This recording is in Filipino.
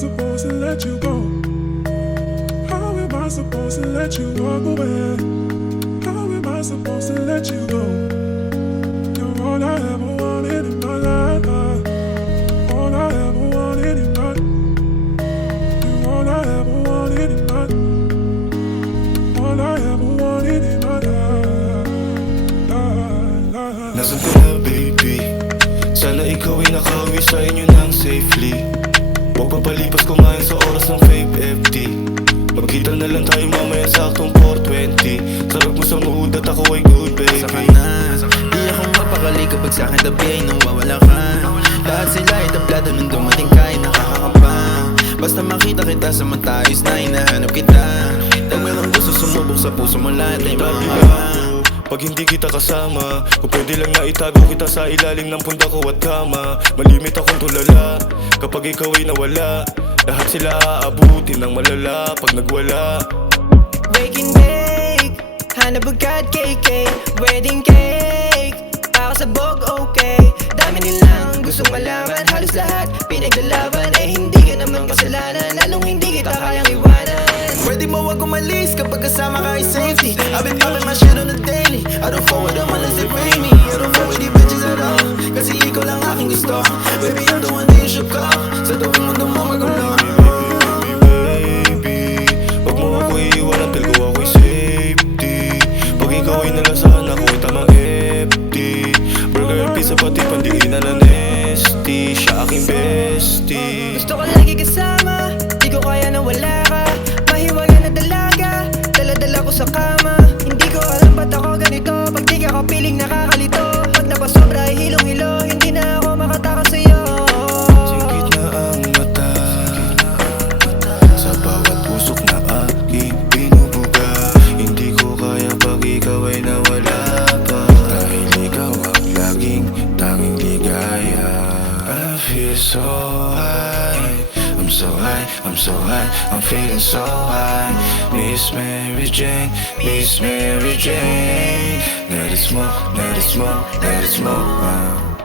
supposed to let you go? How am I supposed to let you walk away? How am I supposed to let you go? You're all I ever wanted in my life. All I ever wanted in my life. You're all I ever wanted in my life. All I ever wanted in my life. Nasaan ka na, baby? Sana ikaw ay nakauwi sa inyo ng safely. Huwag papalipas kumain sa oras ng fake FT. Magkita na lang tayo mamaya saktong 4:20. Sarap mo sa mood at ako ay good, baby. Saka na, di ako mapakali kapag sa'kin tabi ay nawawala ka. Lahat sila ay tablado nung dumating ka ay nakakakapa. Basta makita kita sa mata, ayos na hinahanap kita. Pag merong gusto sumubok sa puso mo, lahat ay makakapa. Pag hindi kita kasama, kung pwede lang na itago kita sa ilalim ng punda ko at kama. Malimit akong tulala, kapag ikaw ay nawala. Lahat sila aabutin ng malala pag nagwala. Wake and bake, hanap agad KK. Wedding cake, para sa bog okay. Dami nilang gustong malaman, halos lahat pinaglalaban. Eh hindi ka naman kasalanan, lalong hindi kita kayang iwanan. Pwede mo wag umalis kapag kasama ka ay safety. I've been popping my shit on the daily. I don't forward them unless they pay me. I don't forward the bitches at all, kasi ikaw lang aking gusto. Baby, I'm the one that you should call. Sa tuwing mundo mo magulo. Baby, wag mo ako iiwan until ko ako'y safety. Pag ikaw ay nalasahan ako ay tamang empty. Burger and pizza pati pandiinan na nesty. Siya aking bestie. Gusto ko lagi kasama, di ko kaya na wala ka. Mahiwaga na dalaga, dala-dala ko sa kama. Hindi ko alam ba't ako ganito, pag di ka kapiling nakakalito. Pag napasobra ay hilong-hilo, hindi na ako makataka sa'yo. Singkit na ang mata, sa bawat pusok na aking binubuga. Hindi ko kaya pag ikaw ay nawala pa, dahil ikaw ang laging tanging ligaya. I feel so high, I'm so high, I'm so high, I'm feeling so high. Miss Mary Jane, Miss Mary Jane. Let it smoke, let it smoke, let it smoke.